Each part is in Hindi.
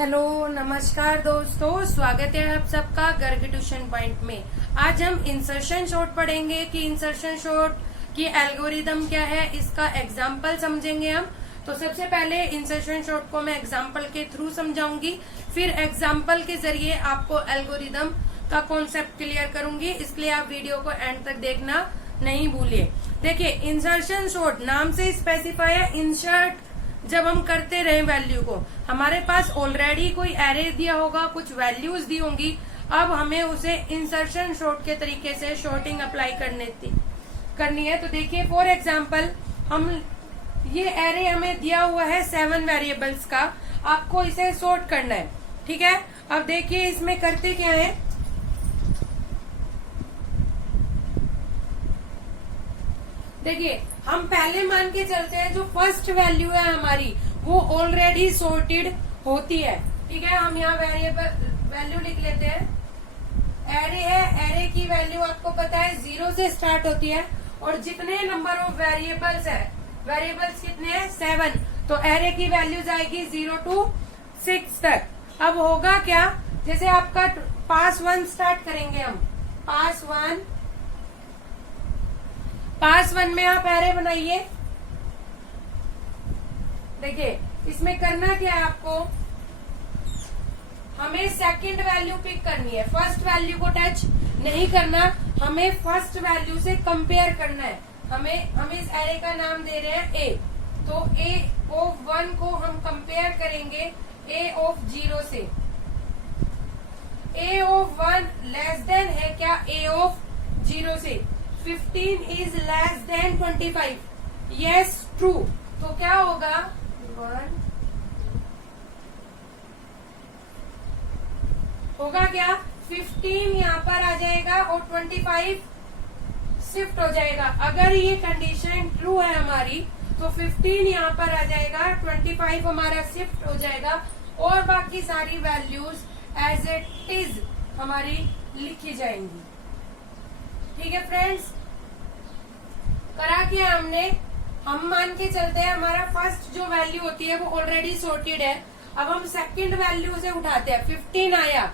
हेलो नमस्कार दोस्तों, स्वागत है आप सबका गर्ग ट्यूशन पॉइंट में। आज हम इंसर्शन शॉर्ट पढ़ेंगे कि इंसर्शन शॉर्ट की एल्गोरिदम क्या है, इसका एग्जाम्पल समझेंगे हम। तो सबसे पहले इंसर्शन शॉर्ट को मैं एग्जाम्पल के थ्रू समझाऊंगी, फिर एग्जाम्पल के जरिए आपको एल्गोरिदम का कॉन्सेप्ट क्लियर करूंगी। इसलिए आप वीडियो को एंड तक देखना नहीं भूलिए। देखिए, इंसर्शन शॉर्ट नाम से स्पेसिफाई है इंसर्ट जब हम करते रहे वैल्यू को, हमारे पास ऑलरेडी कोई एरे दिया होगा, कुछ वैल्यूज दी होंगी, अब हमें उसे इंसर्शन शॉर्ट के तरीके से शॉर्टिंग अप्लाई करनी है। तो देखिए, फॉर एग्जांपल हम ये एरे हमें दिया हुआ है 7 वेरिएबल्स का, आपको इसे सॉर्ट करना है। ठीक है, अब देखिए इसमें करते क्या है। देखिए, हम पहले मान के चलते हैं जो फर्स्ट वैल्यू है हमारी वो ऑलरेडी सॉर्टेड होती है। ठीक है, हम यहाँ वैल्यू लिख लेते हैं। एरे है, एरे की वैल्यू आपको पता है 0 से स्टार्ट होती है और जितने नंबर ऑफ वेरिएबल्स है, वेरिएबल्स कितने हैं 7, तो एरे की वैल्यूज आएगी 0 to 6 तक। अब होगा क्या, जैसे आपका पास 1 स्टार्ट करेंगे हम, पास वन में आप एरे बनाइए। देखिए, इसमें करना क्या है आपको, हमें सेकंड वैल्यू पिक करनी है, फर्स्ट वैल्यू को टच नहीं करना, हमें फर्स्ट वैल्यू से कंपेयर करना है। हम इस एरे का नाम दे रहे हैं ए, तो ए ऑफ 1 को हम कंपेयर करेंगे ए ऑफ 0 से। ए ऑफ 1 लेस देन है क्या ए ऑफ 0 से। 15 is less than 25, yes true। तो क्या होगा, 1 होगा क्या, 15 यहाँ पर आ जाएगा और 25 शिफ्ट हो जाएगा। अगर ये कंडीशन ट्रू है हमारी तो 15 यहाँ पर आ जाएगा, 25 हमारा शिफ्ट हो जाएगा और बाकी सारी वैल्यूज एज इट इज हमारी लिखी जाएंगी। ठीक है फ्रेंड्स, करा क्या हमने, हम मान के चलते हैं हमारा फर्स्ट जो वैल्यू होती है वो ऑलरेडी सॉर्टेड है। अब हम सेकंड वैल्यू से उठाते हैं, 15 आया,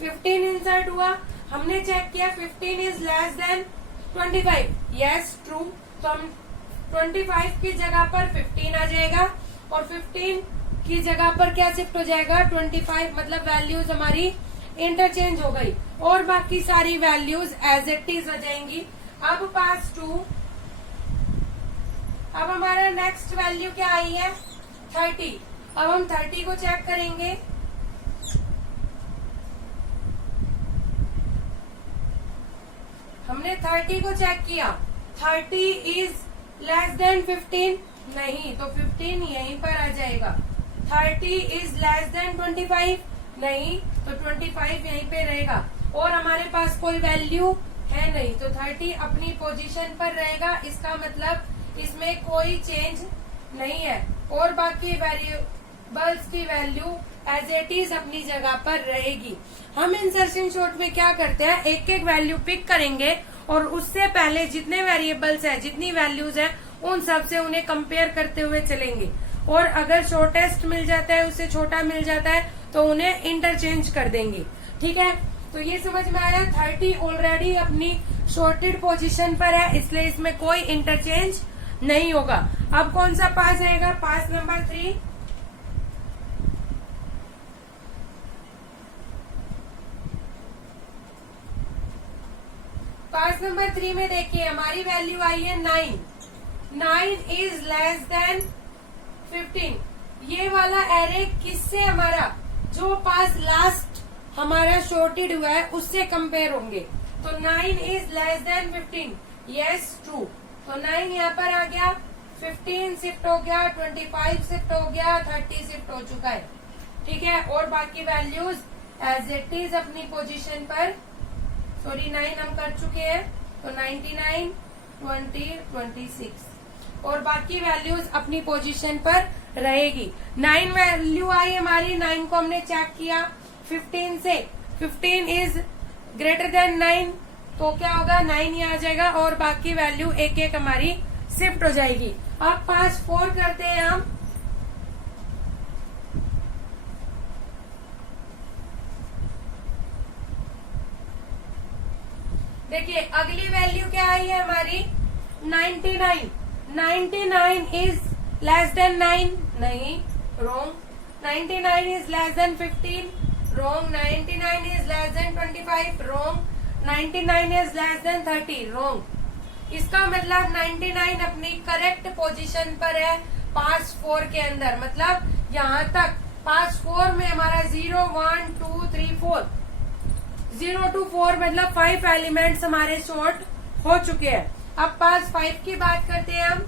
15 इंसर्ट हुआ, हमने चेक किया 15 is less than 25, yes true. तो हम 25 की जगह पर 15 आ जाएगा और 15 की जगह पर क्या शिफ्ट हो जाएगा 25, मतलब वैल्यूज हमारी इंटरचेंज हो गई और बाकी सारी वैल्यूज एज इट इज हो जाएंगी। अब पास 2, अब हमारा नेक्स्ट वैल्यू क्या आई है 30। अब हम 30 को चेक करेंगे, हमने 30 को चेक किया, 30 इज लेस देन 15, नहीं, तो 15 यहीं पर आ जाएगा। 30 इज लेस देन 25, नहीं, तो 25 यहीं पे रहेगा और हमारे पास कोई वैल्यू है नहीं, तो 30 अपनी पोजीशन पर रहेगा। इसका मतलब इसमें कोई चेंज नहीं है और बाकी वेरिएबल्स की वैल्यू एज इट इज अपनी जगह पर रहेगी। हम इंसर्शन शॉर्ट में क्या करते हैं, एक एक वैल्यू पिक करेंगे और उससे पहले जितने वेरिएबल्स है, जितनी वैल्यूज है, उन सब से उन्हें कंपेयर करते हुए चलेंगे और अगर शॉर्टेस्ट मिल जाता है, उससे छोटा मिल जाता है, तो उन्हें इंटरचेंज कर देंगे। ठीक है, तो ये समझ में आया, 30 ऑलरेडी अपनी शॉर्टेड पोजीशन पर है, इसलिए इसमें कोई इंटरचेंज नहीं होगा। अब कौन सा पास आएगा, पास नंबर 3। पास नंबर 3 में देखिए हमारी वैल्यू आई है 9 इज लेस देन 15। ये वाला एरे किससे, हमारा जो पास लास्ट हमारा शॉर्टेड हुआ है उससे कंपेयर होंगे। तो 9 is less than 15, yes true. तो 9 यहाँ पर आ गया, 15 शिफ्ट हो गया, 25 शिफ्ट हो गया, 30 शिफ्ट हो चुका है। ठीक है, और बाकी वैल्यूज एज इट इज अपनी पोजीशन पर, सॉरी 9 हम कर चुके हैं, तो 99, 20, 26 और बाकी वैल्यूज अपनी पोजीशन पर रहेगी। 9 वैल्यू आई हमारी, 9 को हमने चेक किया 15 से, 15 इज ग्रेटर देन 9, तो क्या होगा 9 ही आ जाएगा और बाकी वैल्यू एक एक हमारी शिफ्ट हो जाएगी। अब पास 4 करते हैं हम, देखिए अगली वैल्यू क्या आई है हमारी 99। 99 इज लेस देन 9 नहीं, wrong. 99 is less than 15, wrong. 99 is less than 25, wrong. 99 is less then 30, wrong. इसका मतलब 99 अपनी करेक्ट पोजीशन पर है पास 4 के अंदर, मतलब यहाँ तक पास 4 में हमारा 0 1 2 3 4 0 to 4 मतलब 5 एलिमेंट्स हमारे शॉर्ट हो चुके हैं। अब पास 5 की बात करते हैं हम।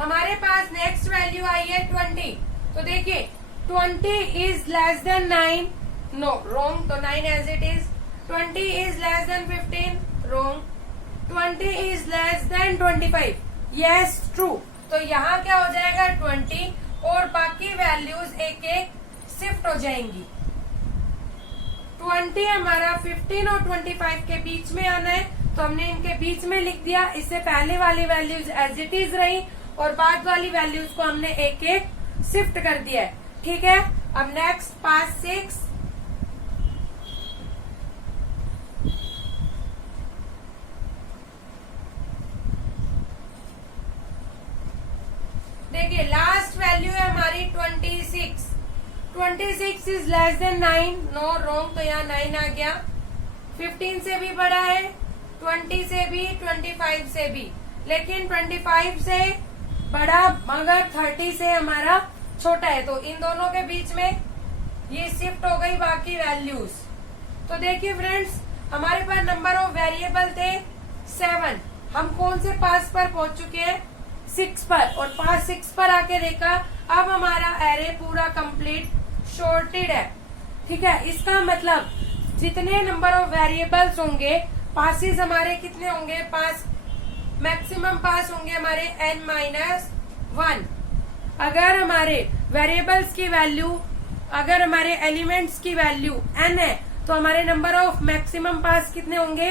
हमारे पास नेक्स्ट वैल्यू आई है 20। तो देखिए 20 is less than 9, no, wrong. तो 9 as it is. 20 is less than 15, wrong. 20 is less than 25, yes, true. तो यहाँ क्या हो जाएगा 20 और बाकी वैल्यूज एक एक शिफ्ट हो जाएंगी। 20 हमारा 15 और 25 के बीच में आना है, तो हमने इनके बीच में लिख दिया। इससे पहले वाली वैल्यूज एज इट इज रही और बाद वाली वैल्यूज को हमने एक एक शिफ्ट कर दिया है, ठीक है। अब नेक्स्ट पास 6। देखिए लास्ट वैल्यू है हमारी 26। 26 is less than 9, no, wrong. तो यहाँ 9 आ गया। 15 से भी बड़ा है, 20 से भी, 25 से भी, लेकिन 25 से बड़ा मगर 30 से हमारा छोटा है। तो इन दोनों के बीच में ये शिफ्ट हो गई बाकी वैल्यूज। तो देखिए फ्रेंड्स, हमारे पास नंबर ऑफ वेरिएबल थे 7। हम कौन से पास पर पहुंच चुके हैं 6 पर, और पास 6 पर आके देखा अब हमारा एरे पूरा कंप्लीट शॉर्टेड है, ठीक है। इसका मतलब जितने नंबर ऑफ वेरिएबल्स होंगे पासिस हमारे कितने होंगे, पास मैक्सिमम पास होंगे हमारे n-1। अगर हमारे वेरिएबल्स की वैल्यू, अगर हमारे एलिमेंट्स की वैल्यू n है, तो हमारे नंबर ऑफ मैक्सिमम पास कितने होंगे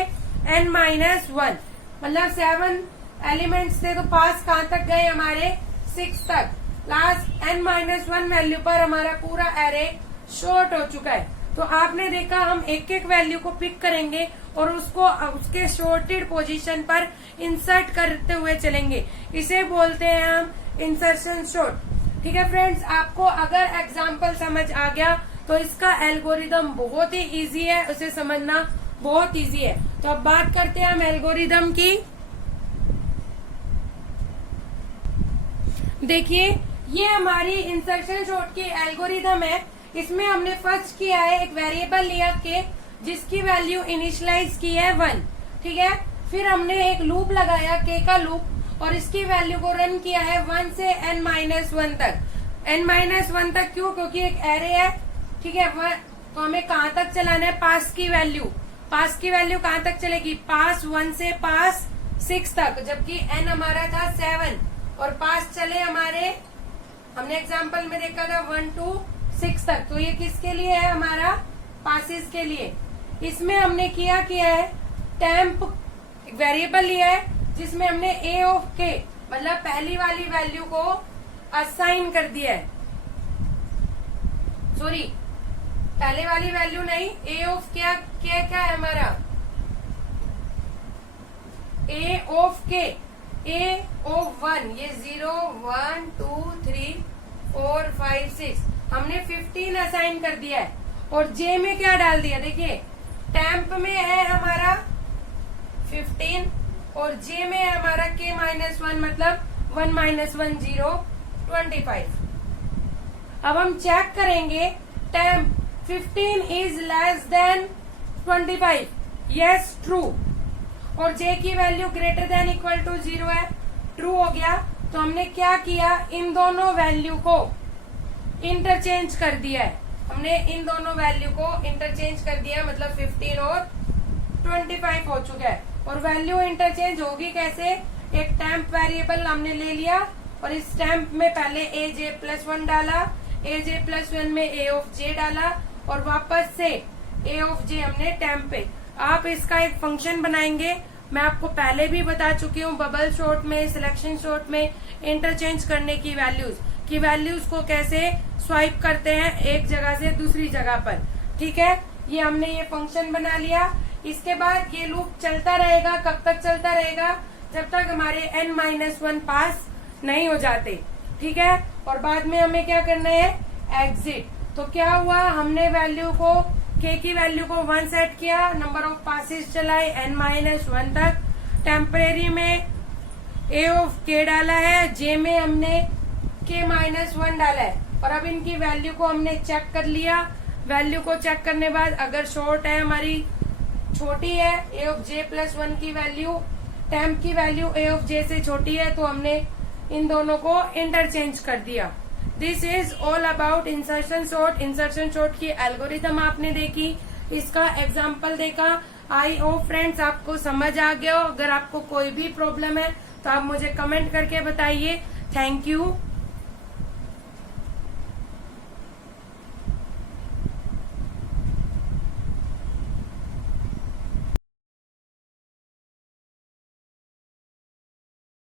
n-1। मतलब 7 एलिमेंट्स थे, तो पास कहाँ तक गए हमारे 6 तक। लास्ट n-1 वैल्यू पर हमारा पूरा एरे शॉर्ट हो चुका है। तो आपने देखा हम एक एक वैल्यू को पिक करेंगे और उसको उसके शॉर्टेड पोजीशन पर इंसर्ट करते हुए चलेंगे। इसे बोलते हैं हम इंसर्शन शॉर्ट, ठीक है फ्रेंड्स। आपको अगर एग्जाम्पल समझ आ गया तो इसका एल्गोरिदम बहुत ही इजी है, उसे समझना बहुत इजी है। तो अब बात करते हैं हम एल्गोरिदम की। देखिए ये हमारी इंसर्शन शॉर्ट की एल्गोरिदम है। इसमें हमने फर्स्ट किया है एक वेरिएबल लिया के जिसकी वैल्यू इनिशियलाइज की है 1, ठीक है। फिर हमने एक लूप लगाया के का लूप और इसकी वैल्यू को रन किया है 1 से n-1 तक। n-1 तक क्यों, क्योंकि एक एरे है, ठीक है। तो हमें कहाँ तक चलाना है पास की वैल्यू। पास की वैल्यू कहाँ तक चलेगी, पास 1 से पास 6 तक, जबकि n हमारा था 7 और पास चले हमारे, हमने एग्जाम्पल में देखा था 1 to 6 तक। तो ये किसके लिए है, हमारा पासिस के लिए। इसमें हमने किया है टेम्प वेरिएबल लिया है जिसमें हमने a ऑफ k मतलब पहली वाली वैल्यू को असाइन कर दिया है। सॉरी, पहले वाली वैल्यू नहीं, a ऑफ क्या है हमारा, a of k, a of 1, ये 0 1 2 3 4 5 6 हमने 15 असाइन कर दिया है। और j में क्या डाल दिया, देखिए टेम्प में है हमारा 15 और j में है हमारा k-1 मतलब 1 - 1 0 25। अब हम चेक करेंगे temp 15 is less than 25, yes, true. और j की value greater than equal to 0 है, ट्रू हो गया। तो हमने क्या किया, इन दोनों वैल्यू को इंटरचेंज कर दिया है। हमने इन दोनों वैल्यू को इंटरचेंज कर दिया, मतलब 15 और 25 हो चुका है। और वैल्यू इंटरचेंज होगी कैसे, एक टेम्प वेरिएबल हमने ले लिया और इस टेम्प में पहले aj+1 डाला, aj+1 में a ऑफ j डाला और वापस से a ऑफ j हमने टेम्प पे। आप इसका एक फंक्शन बनाएंगे, मैं आपको पहले भी बता चुकी हूँ बबल शॉर्ट में, सिलेक्शन शॉर्ट में इंटरचेंज करने की वैल्यूज। कि वैल्यूज को कैसे स्वाइप करते हैं एक जगह से दूसरी जगह पर। ठीक है, ये हमने ये फंक्शन बना लिया। इसके बाद ये लूप चलता रहेगा। कब तक चलता रहेगा? जब तक हमारे n-1 पास नहीं हो जाते। ठीक है, और बाद में हमें क्या करना है? एग्जिट। तो क्या हुआ, हमने वैल्यू को k की वैल्यू को 1 सेट किया, नंबर ऑफ पासेस चलाए n-1 तक, टेम्परेरी में a ऑफ k डाला है, j में हमने k-1 डाला है, और अब इनकी वैल्यू को हमने चेक कर लिया। वैल्यू को चेक करने बाद अगर शॉर्ट है, हमारी छोटी है a ऑफ j प्लस 1 की वैल्यू, टेम्प की वैल्यू a ऑफ j से छोटी है, तो हमने इन दोनों को इंटरचेंज कर दिया। This is all about insertion sort. Insertion sort की एल्गोरिथम आपने देखी, इसका एग्जाम्पल देखा। आई होप फ्रेंड्स आपको समझ आ गया हो। अगर आपको कोई भी प्रॉब्लम है तो आप मुझे कमेंट करके बताइए। Thank you.